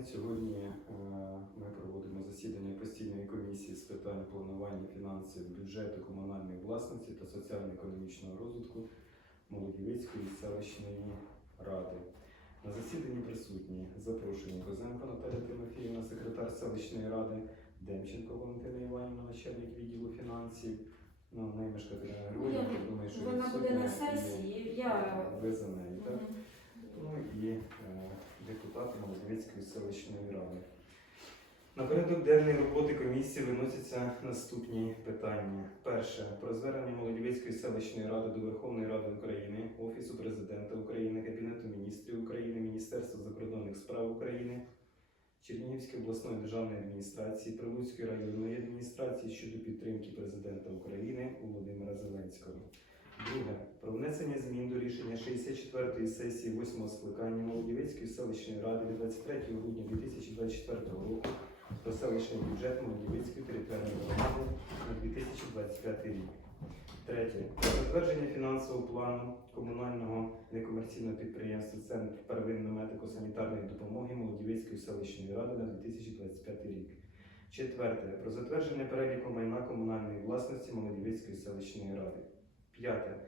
день. Сьогодні е, ми проводимо засідання постійної комісії з питань планування фінансів, бюджету, комунальної власності та соціально-економічного розвитку Молодівецької селищної ради. На засіданні присутні запрошені Козенко Наталя Тимофіївна, секретар селищної ради, Демченко Валентина Іванівна, начальник відділу фінансів. Ну, Наймеш Катерина Григорівна, думаю, що Вона буде на сесії. Я Ви за нею, так? Ну і депутати Молодівецької селищної ради. На порядок денний роботи комісії виносяться наступні питання. Перше. Про звернення Молодівецької селищної ради до Верховної Ради України, Офісу президента України, Кабінету міністрів України, Міністерства закордонних справ України, Чернігівської обласної державної адміністрації, Прилуцької районної адміністрації щодо підтримки президента України Володимира Зеленського. Друге. Внесення змін до рішення 64-ї сесії 8-го скликання Молодівецької селищної ради від 23 грудня 2024 року про селищний бюджет Молодівецької територіальної громади на 2025 рік. Третє. Затвердження фінансового плану комунального некомерційного підприємства Центр первинної медико-санітарної допомоги Молодівецької селищної ради на 2025 рік. Четверте. Про затвердження переліку майна комунальної власності Молодівецької селищної ради. П'яте.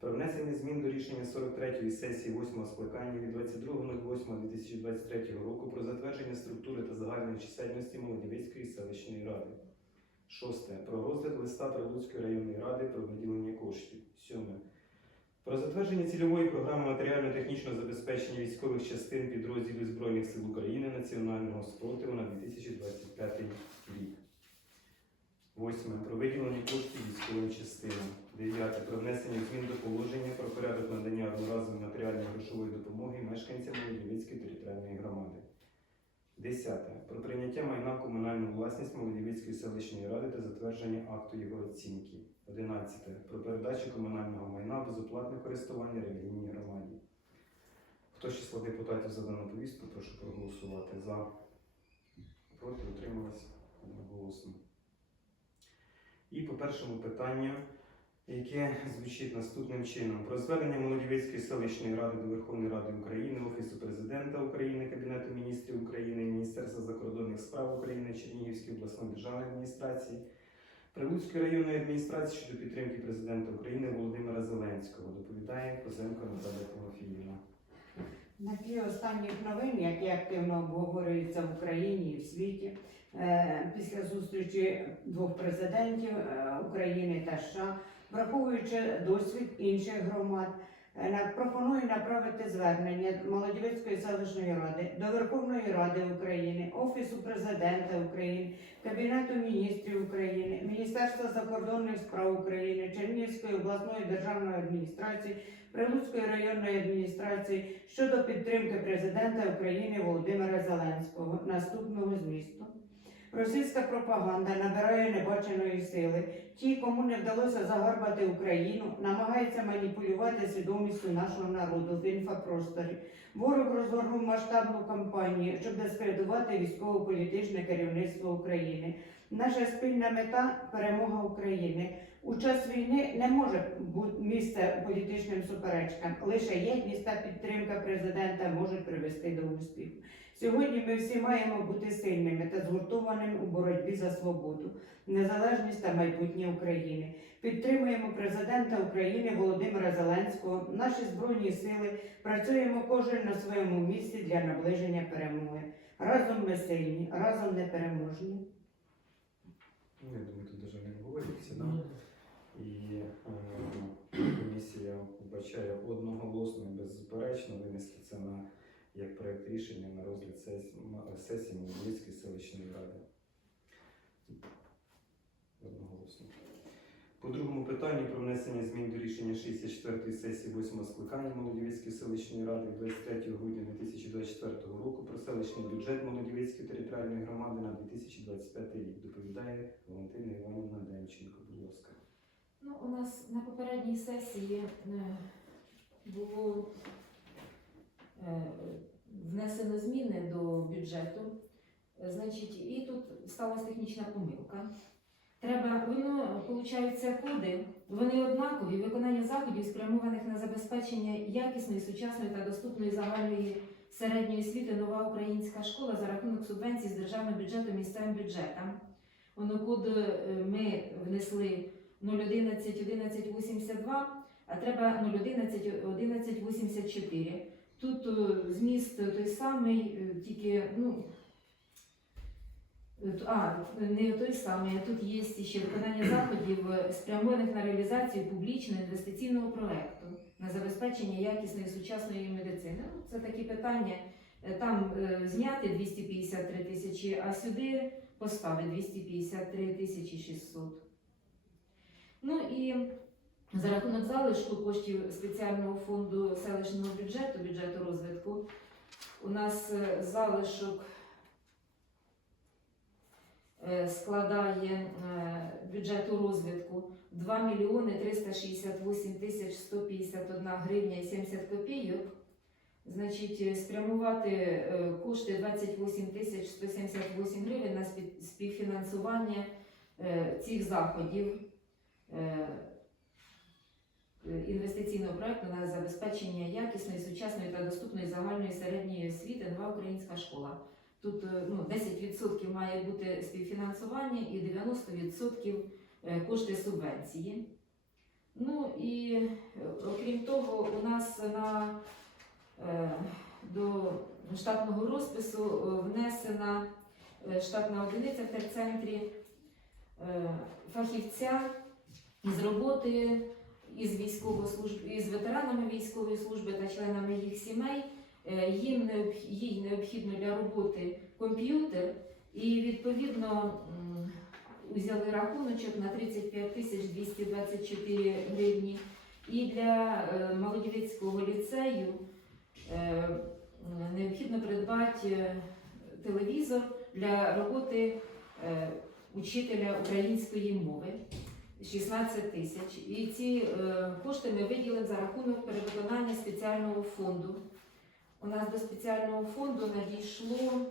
Про внесення змін до рішення 43-ї сесії 8-го скликання від 22.08.2023 року про затвердження структури та загальної чисельності Молодівецької селищної ради. Шосте. Про розгляд листа Прилуцької районної ради про виділення коштів. Сьоме. Про затвердження цільової програми матеріально-технічного забезпечення військових частин підрозділів Збройних сил України національного спротиву на 2025 рік. Восьме. Про виділення коштів військовим частинам. Дев'яте. Про внесення змін до положення про порядок надання одноразової матеріальної грошової допомоги мешканцям Молодівецької територіальної громади. Десяте. Про прийняття майна в комунальну власність Молодівецької селищної ради та затвердження акту його оцінки. Одинадцяте. Про передачу комунального майна безоплатне користування релігійній громаді. Хто з числа депутатів за дану повістку, прошу проголосувати за. Проти утрималась одноголосно. І по першому питанню, яке звучить наступним чином: про звернення Молодівецької селищної ради до Верховної Ради України, Офісу президента України, Кабінету міністрів України, Міністерства закордонних справ України, Чернігівської обласної державної адміністрації, Прилуцької районної адміністрації щодо підтримки президента України Володимира Зеленського. Доповідає Козенко Наталя Тимофіївна. На тлі останніх новин, які активно обговорюються в Україні і в світі, після зустрічі двох президентів е, України та США, враховуючи досвід інших громад, е, пропоную направити звернення Молодівецької селищної ради до Верховної Ради України, Офісу президента України, Кабінету міністрів України, Міністерства закордонних справ України, Чернігівської обласної державної адміністрації. Прилуцької районної адміністрації щодо підтримки президента України Володимира Зеленського наступного змісту. Російська пропаганда набирає небаченої сили. Ті, кому не вдалося загарбати Україну, намагаються маніпулювати свідомістю нашого народу в інфопросторі. Ворог розгорнув масштабну кампанію, щоб дискредитувати військово-політичне керівництво України. Наша спільна мета перемога України. У час війни не може бути місце політичним суперечкам. Лише єдність та підтримка президента можуть привести до успіху. Сьогодні ми всі маємо бути сильними та згуртованими у боротьбі за свободу, незалежність та майбутнє України. Підтримуємо президента України Володимира Зеленського. Наші збройні сили працюємо кожен на своєму місці для наближення перемоги. Разом ми сильні, разом непереможні. Ну, я думаю, тут даже не говориться, да? І е, комісія вбачає одноголосно і беззаперечно винести це на як проект рішення на розгляд сесії, сесії селищної ради. Одноголосно. По другому питанню про внесення змін до рішення 64-ї сесії 8-го скликання Молодівецької селищної ради 23 грудня 2024 року про селищний бюджет Молодівецької територіальної громади на 2025 рік. Доповідає Валентина Іванівна Демченко. Будь ласка. Ну, у нас на попередній сесії е, було е, внесено зміни до бюджету. Е, Значить, і тут сталася технічна помилка. Треба, воно, виходить, коди, вони однакові, виконання заходів спрямованих на забезпечення якісної, сучасної та доступної загальної середньої освіти нова українська школа за рахунок субвенцій з державного бюджету місцевим бюджетам. Воно код е, ми внесли 011 1182, а треба 011 1184. Тут е, зміст той самий, е, тільки ну. е, А, не той самий, а тут є ще виконання заходів, спрямованих на реалізацію публічного інвестиційного проекту на забезпечення якісної сучасної медицини. Ну, Це такі питання. Там зняти 253 тисячі, а сюди поставити 253 тисячі 600. Ну і за рахунок залишку коштів спеціального фонду селищного бюджету, бюджету розвитку, у нас е, залишок е, складає е, бюджету розвитку 2 мільйони 368 тисяч 151 гривня і 70 копійок. Значить, спрямувати кошти 28 тисяч 178 гривень на співфінансування цих заходів інвестиційного проекту на забезпечення якісної, сучасної та доступної загальної середньої освіти нова українська школа. Тут е, ну, 10% має бути співфінансування і 90% е, кошти субвенції. Ну і е, окрім того, у нас на е, до штатного розпису е, внесена е, штатна одиниця в терцентрі е, фахівця із роботи із військової служби, із ветеранами військової служби та членами їх сімей. Е, Їм їй необхідно для роботи комп'ютер, і відповідно взяли рахуночок на 35 тисяч 224 гривні. І для е, Молодівецького ліцею е, необхідно придбати телевізор для роботи учителя української мови 16 тисяч. І ці е, кошти ми виділимо за рахунок перевиконання спеціального фонду. У нас до спеціального фонду надійшло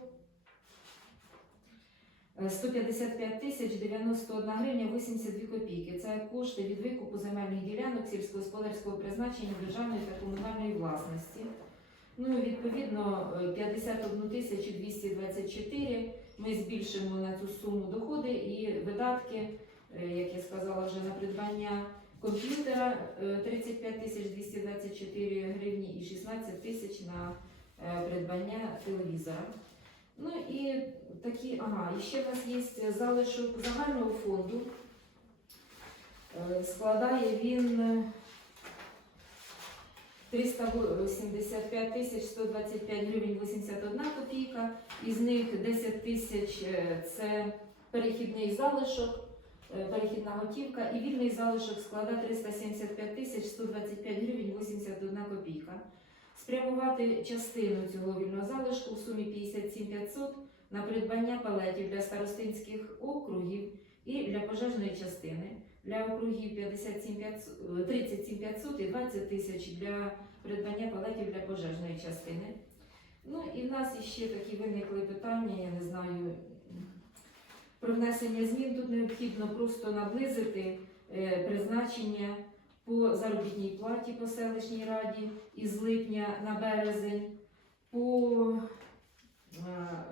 е, 155 тисяч 91 гривня 82 копійки. Це кошти від викупу земельних ділянок сільськогосподарського призначення державної та комунальної власності. Ну, відповідно, е, 51 тисячу 224 ми збільшимо на цю суму доходи і видатки, е, як я сказала вже на придбання комп'ютера е, 35 тисяч 224 гривні і 16 тисяч на е, придбання телевізора. Ну і такі, ага, і ще в нас є залишок загального фонду. Е, Складає він е, 385 тисяч 125 гривень 81 копійка. Із них 10 тисяч е, це перехідний залишок, е, перехідна готівка, і вільний залишок складає 375 тисяч 125 гривень 81 копійка. Спрямувати частину цього вільного залишку в сумі 57 500 на придбання палетів для старостинських округів і для пожежної частини. Для округів 57 500, е, 37 500 і 20 тисяч для придбання палетів для пожежної частини. Ну і в нас ще такі виникли питання, я не знаю, про внесення змін. Тут необхідно просто наблизити е, призначення по заробітній платі по селищній раді із липня на березень, по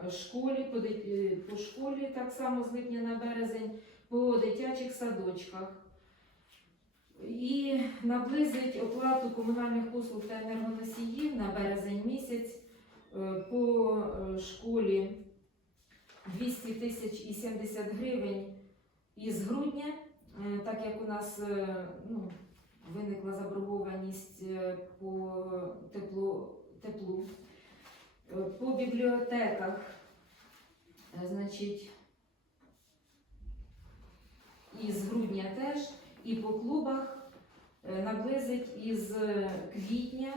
е, школі, по, е, по школі так само з липня на березень, по дитячих садочках. І наблизить оплату комунальних послуг та енергоносіїв на березень місяць е, по е, школі 200 тисяч і 70 гривень із грудня, е, так як у нас е, ну, виникла заборгованість е, по теплу. теплу. По бібліотеках, значить, із грудня теж, і по клубах наблизить із квітня,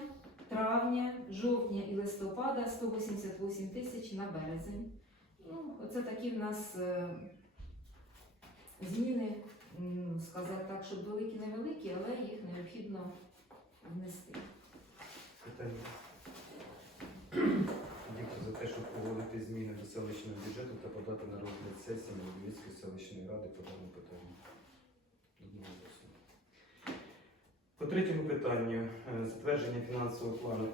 травня, жовтня і листопада 188 тисяч на березень. Ну, оце такі в нас е, зміни, сказати так, щоб великі невеликі, але їх необхідно внести. Питання. Дякую за те, щоб погодити зміни до селищного бюджету та подати на розгляд сесії Новодвірської селищної ради по даному питанню. Одноголосно. По третьому питанню е, затвердження фінансового плану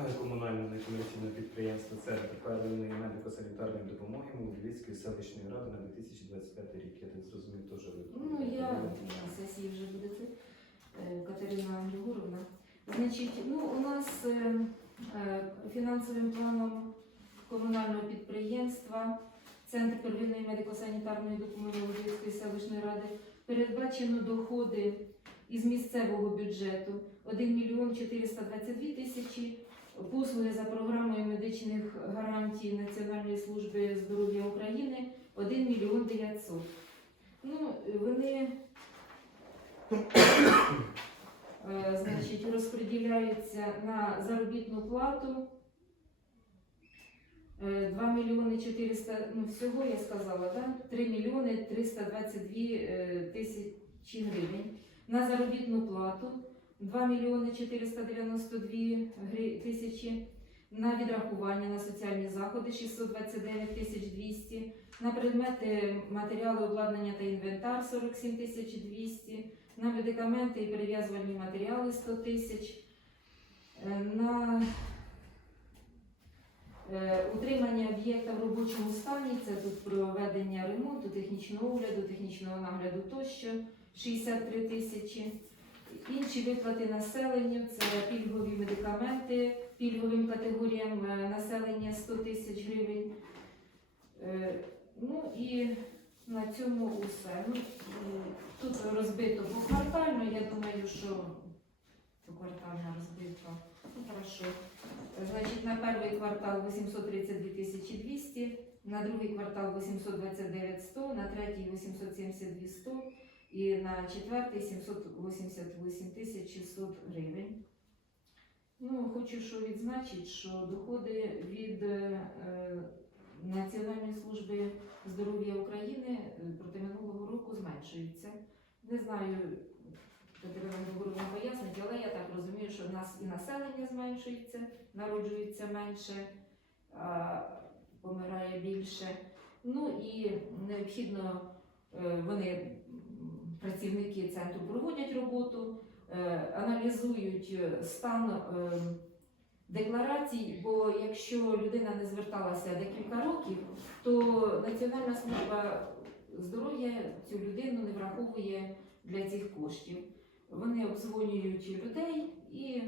е, комунальних комерційного підприємства Центр первинної медико-санітарної допомоги Молодівської селищної ради на 2025 рік. Я так зрозумів, теж ви. Ну, я на сесії вже буде це е, Катерина Григоровна. Значить, ну, у нас фінансовим планом комунального підприємства Центр первинної медико-санітарної допомоги Володимирської селищної ради передбачено доходи із місцевого бюджету 1 мільйон 422 тисячі, послуги за програмою медичних гарантій Національної служби здоров'я України 1 мільйон 900. Ну, вони е, значить, розподіляються на заробітну плату. е, 2 мільйони 400, ну всього я сказала, так? 3 мільйони 322 е, тисячі гривень. На заробітну плату 2 мільйони 492 тисячі. На відрахування на соціальні заходи 629 тисяч 200. На предмети матеріали обладнання та інвентар 47 тисяч 200, на медикаменти і перев'язувальні матеріали 100 тисяч, Е, на е, утримання об'єкта в робочому стані, це тут проведення ремонту, технічного огляду, технічного нагляду тощо 63 тисячі. Інші виплати населенню це пільгові медикаменти, пільговим категоріям е, населення 100 тисяч гривень. Е, Ну і на цьому усе. Ну, тут розбито поквартально, я думаю, що поквартально розбито. Ну, хорошо. Значить, на перший квартал 832 тисячі 200, на другий квартал 829 100, на третій 872 100 і на четвертий 788 тисяч 600 гривень. Ну, хочу що відзначити, що доходи від е, Національної служби здоров'я України е, проти минулого року зменшуються. Не знаю, Катерина Григорівна пояснить, але я так розумію, що в нас і населення зменшується, народжується менше, помирає більше. Ну і необхідно, е, вони, працівники центру, проводять роботу, е, аналізують е, стан. е, декларацій, бо якщо людина не зверталася декілька років, то Національна служба здоров'я цю людину не враховує для цих коштів. Вони обдзвонюють людей і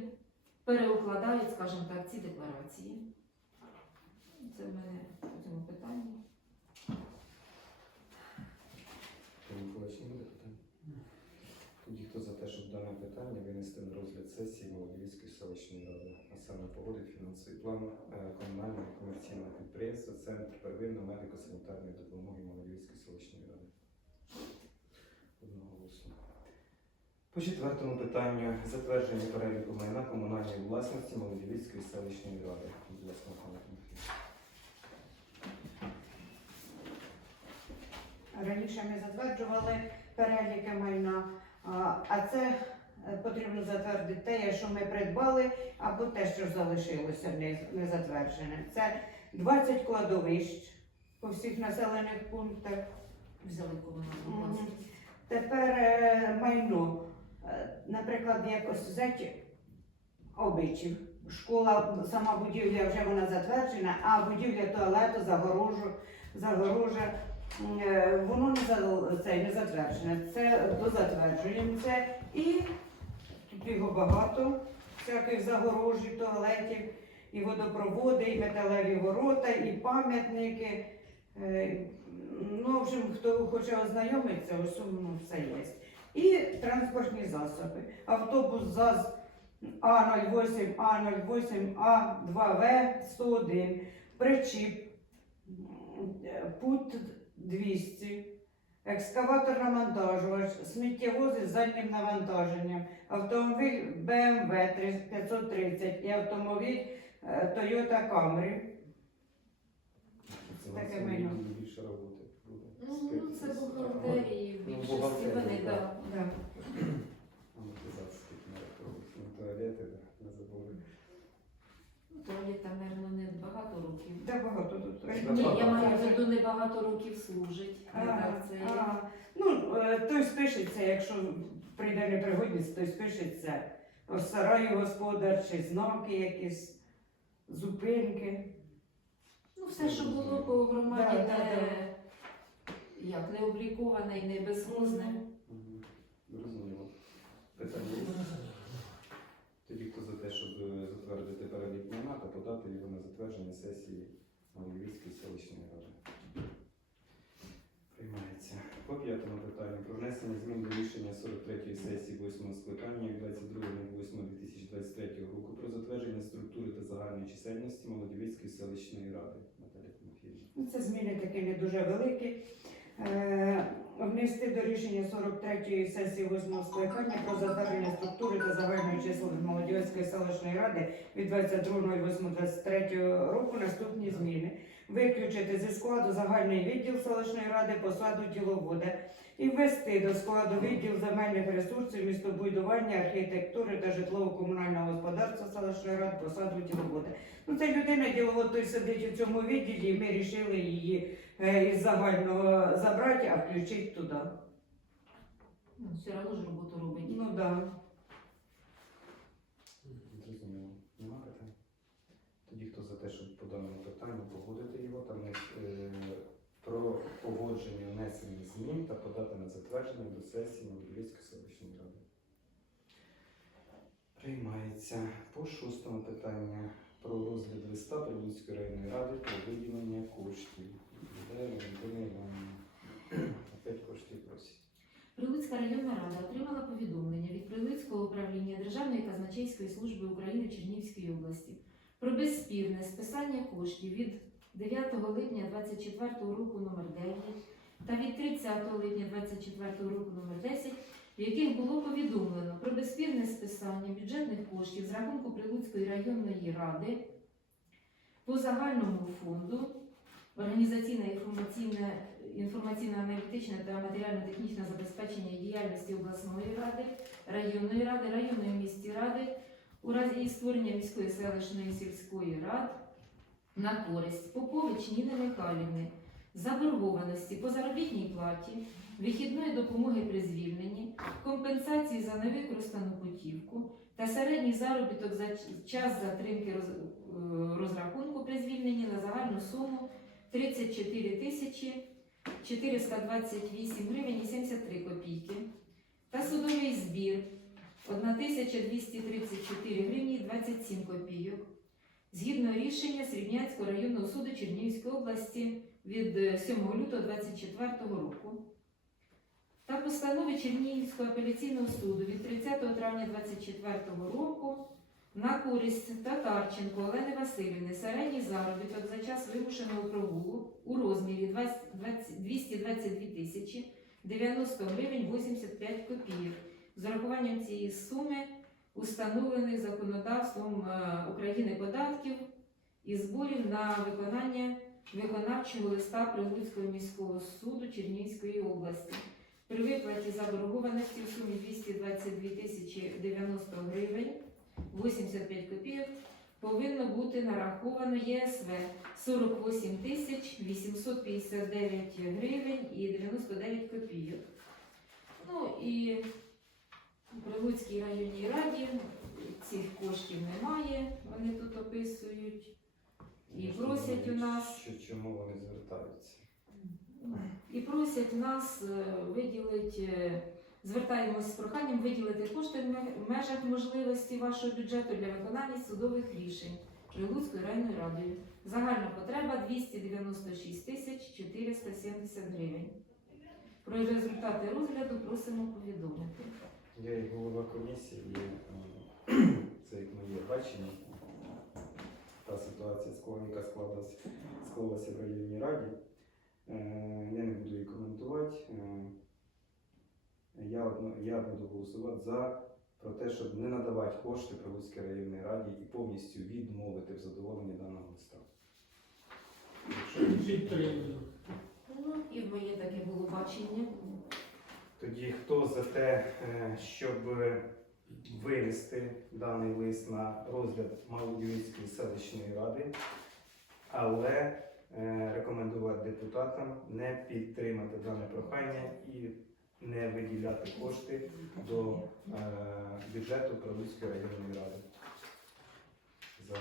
переукладають, скажімо так, ці декларації. Це в мене по цьому питанні. Тому Миколаївич, не буде питань? Тоді хто за те, щоб дане питання винести на розгляд сесії Селищної а саме погодить фінансовий план е, комунального комерційного підприємства Центр первинної медико-санітарної допомоги Молодівської селищної ради. Одноголосно. По четвертому питанню затвердження переліку майна комунальної власності Молодівської селищної ради. Будь ласка, Тимофійович. Раніше ми затверджували переліки майна, а це потрібно затвердити те, що ми придбали, або те, що залишилося не, не затверджене. Це 20 кладовищ по всіх населених пунктах. Взяли комунальну Тепер е, майно. Е, Наприклад, як ось взяти обичів. Школа, сама будівля вже вона затверджена, а будівля туалету, загорожу, загорожа, е, воно не, за, це, не затверджене. Це дозатверджуємо це. І тут його багато, всяких загорожі, туалетів, і водопроводи, і металеві ворота, і пам'ятники. Е, Ну, в общем, хто хоче ознайомитися, ось воно все є. І транспортні засоби. Автобус ЗАЗ А08, А08, А2В 101, причіп, пут 200, екскаватор навантажувач, сміттєвози з заднім навантаженням, автомобіль BMW 530 і автомобіль е, Toyota Camry. Це Таке майно. більше роботи буде. Ну, це бухгалтерії в Ну, більшості вони, так. Да. Амортизації на рахунок. На туалети да, не забули. Там, мабуть, не багато років. Де багато тут. Ні, я маю в виду не багато років служить. А, так це є. а, Ну, е, той спишеться, якщо прийде непригодність, той спишеться. Ось сараю господар чи знаки якісь. зупинки. Ну, все, що було по громаді, Да, да, як, не обліковане і не безхозне. Мгм. Зрозуміло. Питання є? Те, щоб е, затвердити перелік майна та подати його на затвердження сесії Новолівської селищної ради. Приймається. По п'ятому питанню про внесення змін до рішення 43-ї сесії 8 скликання 22.08.2023 року про затвердження структури та загальної чисельності Молодівської селищної ради. Наталя Тимофіївна. Ну, Це зміни такі не дуже великі. Внести до рішення 43-ї сесії 8 скликання про затвердження структури та загальної численності Молодіської селищної ради від 22.08.23 року наступні зміни. Виключити зі складу загальний відділ селищної ради посаду діловода і ввести до складу відділ земельних ресурсів, містобудування, архітектури та житлово-комунального господарства селищної ради посаду діловода. Ну, це людина діловод той сидить у цьому відділі, і ми вирішили її із загального забрати, а включити туди. Ну, все одно ж роботу робить. Ну так. Да. Зрозуміло. Нема питань? Тоді хто за те, щоб по даному питанню погодити його там е, про погодження внесення змін та подати на затвердження до сесії Новолівської селищної ради. Приймається по шостому питанню про розгляд листа Прилуцької районної ради про виділення коштів. Прилуцька районна рада отримала повідомлення від Прилуцького управління Державної казначейської служби України в Чернігівській області про безспірне списання коштів від 9 липня 24 року номер 9 та від 30 липня 24 року номер 10, в яких було повідомлено про безспірне списання бюджетних коштів з рахунку Прилуцької районної ради по загальному фонду організаційне інформаційне інформаційно-аналітичне та матеріально-технічне забезпечення діяльності обласної ради, районної ради, районної міської ради у разі її створення міської селищної сільської рад на користь Попович Ніни Михайлівни, заборгованості по заробітній платі, вихідної допомоги при звільненні, компенсації за невикористану путівку та середній заробіток за час затримки е, розрахунку при звільненні на загальну суму 34 тисячі 428 гривень і 73 копійки. Та судовий збір 1234 гривні 27 копійок. Згідно рішення Срібняцького районного суду Чернігівської області від е, 7 лютого 2024 року. Та постанови Чернігівського апеляційного суду від 30 травня 2024 року на користь Татарченко Олени Васильівни середній заробіток за час вимушеного прогулу у розмірі 20 20 222 тисячі 90 гривень 85 копійок з урахуванням цієї суми установлених законодавством е, України податків і зборів на виконання виконавчого листа Прилуцького міського суду Чернігівської області. При виплаті заборгованості в сумі 222 тисячі 90 гривень 85 копійок повинно бути нараховано ЄСВ 48 тисяч 859 гривень і 99 копійок. Ну і в Прилуцькій районній раді цих коштів немає, вони тут описують і просять у нас. Чому вони звертаються? І просять нас е, виділити, е, звертаємось з проханням виділити кошти в межах можливості вашого бюджету для виконання судових рішень Прилуцькою районною радою. Загальна потреба 296 тисяч 470 гривень. Про результати розгляду просимо повідомити. Я як голова комісії, е, це як моє бачення. Та ситуація, яка склалась, склалася в районній раді. Е, Я не буду її коментувати. Я, одно- я буду голосувати за про те, щоб не надавати кошти Прилуцькій районній раді і повністю відмовити в задоволенні даного листа. Ну і в моє таке було бачення. Тоді хто за те, е, щоб винести даний лист на розгляд Малодівської селищної ради, але е, рекомендувати депутатам не підтримати дане прохання і не виділяти кошти до е, бюджету Прилуцької районної ради. За.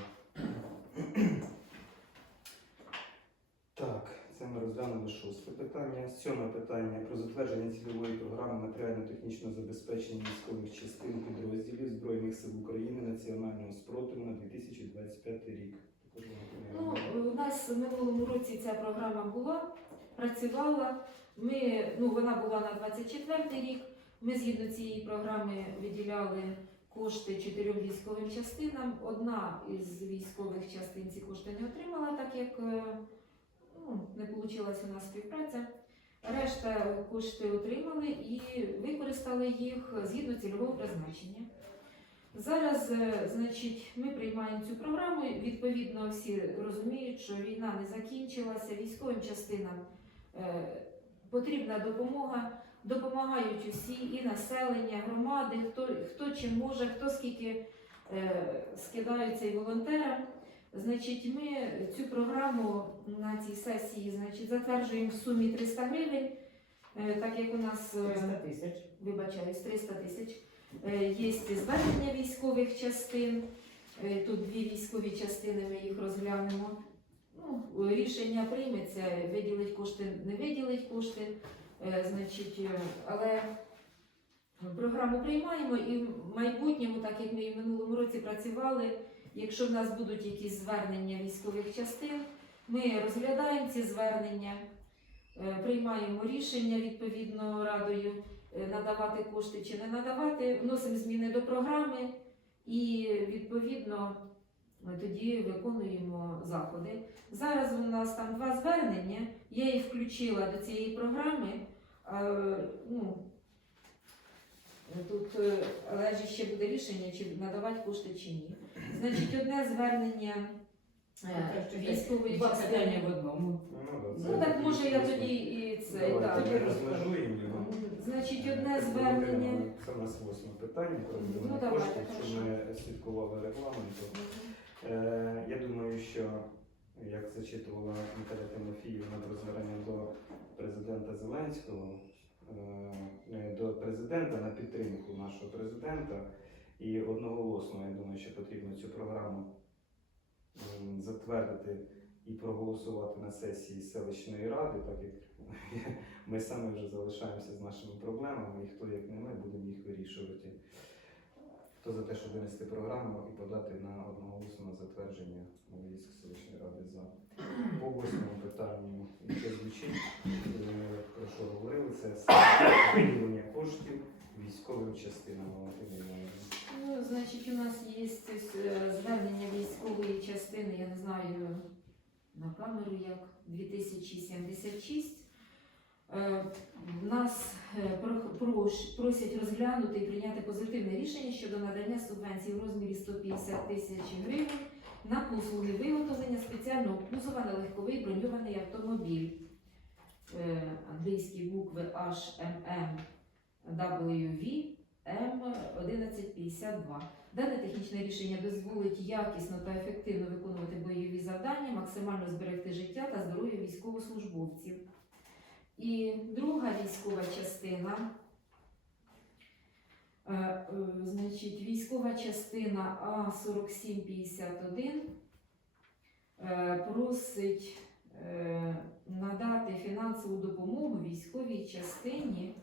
Так, це ми розглянули шосте питання. Сьоме питання про затвердження цільової програми матеріально-технічного забезпечення військових частин підрозділів Збройних сил України національного спротиву на 2025 рік. Ну, у нас в минулому році ця програма була, працювала. Ми, ну, вона була на 24 рік. Ми згідно цієї програми виділяли кошти чотирьом військовим частинам. Одна із військових частин ці кошти не отримала, так як е, ну, не вийшла у нас співпраця. Решта кошти отримали і використали їх згідно цільового призначення. Зараз, е, значить, ми приймаємо цю програму. Відповідно, всі розуміють, що війна не закінчилася. Військовим частинам е, потрібна допомога. Допомагають усі і населення, громади, хто, хто чим може, хто скільки е, скидаються і волонтерам. Значить, ми цю програму на цій сесії значить, затверджуємо в сумі 300 гривень, е, так як у нас е, 300 тисяч. вибачаюсь, 300 тисяч. Е, Є звернення військових частин. Е, Тут дві військові частини, ми їх розглянемо. Ну, рішення прийметься, виділить кошти, не виділить кошти. Е, Значить, е, але програму приймаємо і в майбутньому, так як ми і в минулому році працювали, якщо в нас будуть якісь звернення військових частин, ми розглядаємо ці звернення, е, приймаємо рішення відповідно радою надавати кошти чи не надавати, вносимо зміни до програми і відповідно ми тоді виконуємо заходи. Зараз у нас там два звернення. Я їх включила до цієї програми. Е, ну, тут е, але ж ще буде рішення, чи надавати кошти чи ні. Значить, одне звернення е, військової Два частини. питання в одному. Ну, Ну так може я тоді і це так. Значить, одне звернення. Це у нас восьме питання Ну, виділення давайте, ми слідкували регламенту. Е, я думаю, що як зачитувала Наталя Тимофіївна про звернення до президента Зеленського, е, до президента на підтримку нашого президента, і одноголосно, я думаю, що потрібно цю програму затвердити і проголосувати на сесії селищної ради, так як ми самі вже залишаємося з нашими проблемами, і хто як не ми будемо їх вирішувати. Хто за те, щоб винести програму і подати на одноголосно на затвердження Новоїльської селищної ради за по восьмому питанню, яке звучить, е, про що говорили, це виділення коштів військовим частинам Валентина Ну, значить, у нас є е, звернення військової частини, я не знаю на камеру як 2076. Е, Нас е, просять розглянути і прийняти позитивне рішення щодо надання субвенцій в розмірі 150 тисяч гривень на послуги виготовлення спеціального кузова на легковий броньований автомобіль. Е, Англійські букви HMM WV М1152. Дане технічне рішення дозволить якісно та ефективно виконувати бойові завдання, максимально зберегти життя та здоров'я військовослужбовців. І друга військова частина. Е, е, Значить, військова частина А4751 е, просить надати фінансову допомогу військовій частині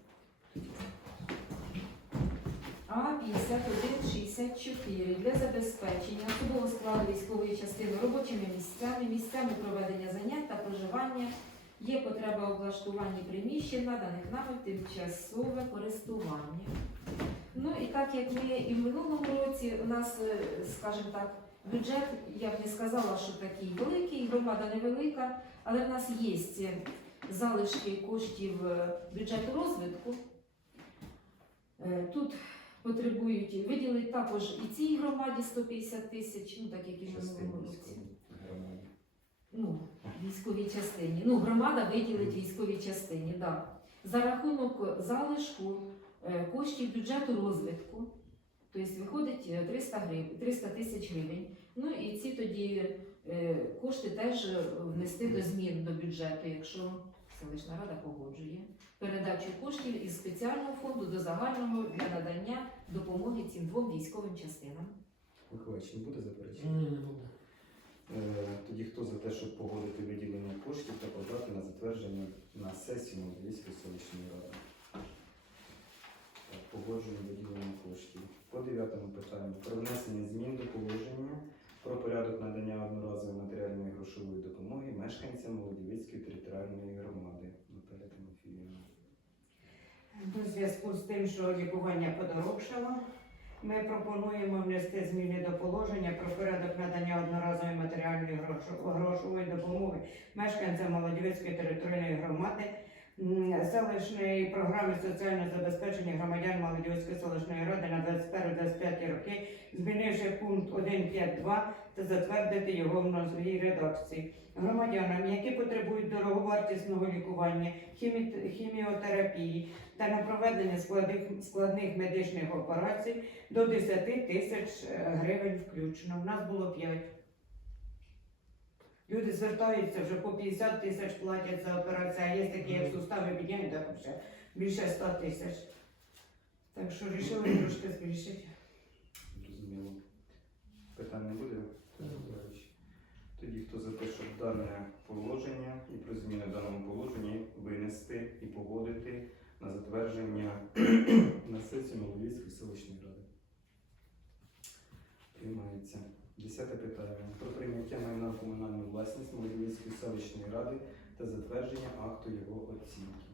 А5164 для забезпечення особового складу військової частини робочими місцями, місцями проведення занять та проживання. Є потреба в облаштуванні приміщень, наданих нами тимчасове користування. Ну і так як ми і в минулому році, у нас, е, скажімо так, бюджет, я б не сказала, що такий великий, громада невелика, але в нас є залишки коштів е, бюджету розвитку. Е, Тут потребують виділити також і цій громаді 150 тисяч, ну так як і в минулому році. Ну, військовій частині. Ну, громада виділить військовій частині, да. За рахунок залишку е, коштів бюджету розвитку. Тобто виходить е, 300 гривень, 300 тисяч гривень. Ну і ці тоді е, кошти теж внести до змін до бюджету, якщо селищна рада погоджує передачу коштів із спеціального фонду до загального для надання допомоги цим двом військовим частинам. Миколаївич, не буде заперечень? Тоді хто за те, щоб погодити виділення коштів та подати на затвердження на сесію Молодівської селищної ради? Погоджуємо виділення коштів. По дев'ятому питанню про внесення змін до положення про порядок надання одноразової матеріальної грошової допомоги мешканцям Молодівської територіальної громади. Наталя Тимофіївна. У зв'язку з тим, що лікування подорожчало, ми пропонуємо внести зміни до положення про порядок надання одноразової матеріальної грошо- грошової допомоги мешканцям Молодівської територіальної громади, селищної програми соціального забезпечення громадян Молодівської селищної ради на 21-25 роки, змінивши пункт 1.5.2 та затвердити його в новій редакції. Громадянам, які потребують дороговартісного лікування, хімі- хіміотерапії та на проведення складних, складних медичних операцій до 10 тисяч е, гривень включно. У нас було 5. Люди звертаються вже по 50 тисяч платять за операцію, а є такі, як сустави підняють, так вже більше 100 тисяч. Так що вирішили трошки збільшити. Зрозуміло. Питань не буде? Тоді хто за те, щоб дане положення і про зміни в даному положенні винести і погодити на затвердження на сесію Новолівської селищної ради? Приймається. Десяте питання. Про прийняття майна комунальну власність Молодівської селищної ради та затвердження акту його оцінки.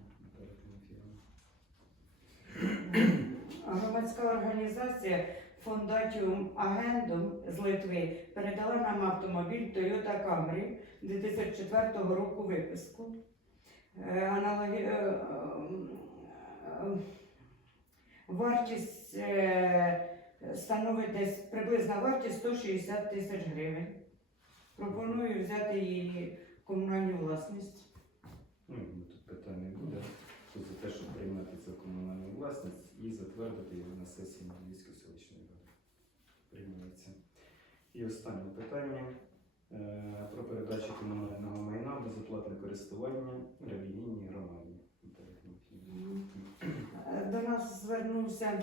Громадська організація Фондатіум Агендум з Литви передала нам автомобіль Toyota Camry 2004 року випуску. Е, Аналогі... е, е, Вартість становить десь приблизна вартість 160 тисяч гривень. Пропоную взяти її в комунальну власність. Ну, тут питань не буде. Хто за те, щоб прийняти це в комунальну власність і затвердити його на сесії Молдівської селищної ради. Приймається. І останнє питання е, про передачу комунального майна в безоплатне користування релігійній громаді. До нас звернувся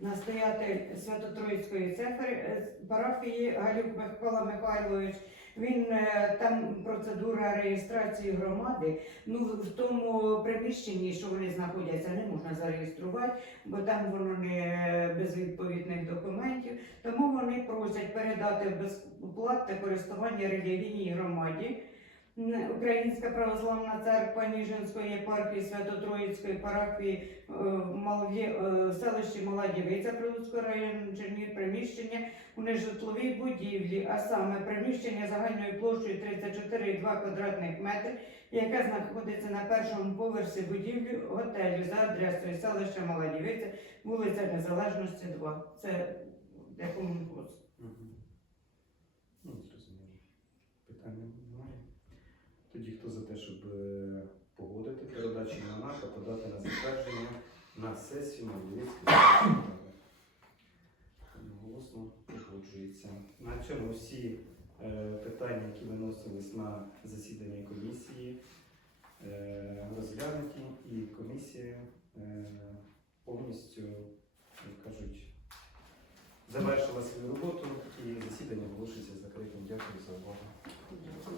настоятель Свято-Троїцької церкви е, парафії Галюк Микола Михайлович. Він е, там процедура реєстрації громади. Ну в тому приміщенні, що вони знаходяться, не можна зареєструвати, бо там воно не без відповідних документів. Тому вони просять передати безплатне користування релігійній громаді. Українська православна церква Ніжинської єпархії Свято-Троїцької парафії селищі Мала Дівиця Прилуцького району Чернігів приміщення у нежитловій будівлі, а саме приміщення загальною площею 34,2 квадратних метри, яке знаходиться на першому поверсі будівлі готелю за адресою селища Мала Дівиця, вулиця Незалежності 2. Це комунхоз. Мгм. Ну. Тоді хто за те, щоб погодити передачу подати на затвердження на сесію ради? Голосно погоджується. На цьому всі е, питання, які виносились на засідання комісії, е, розглянуті, і комісія е, повністю, як кажуть, завершила свою роботу і засідання оголошується закритим. Дякую за увагу.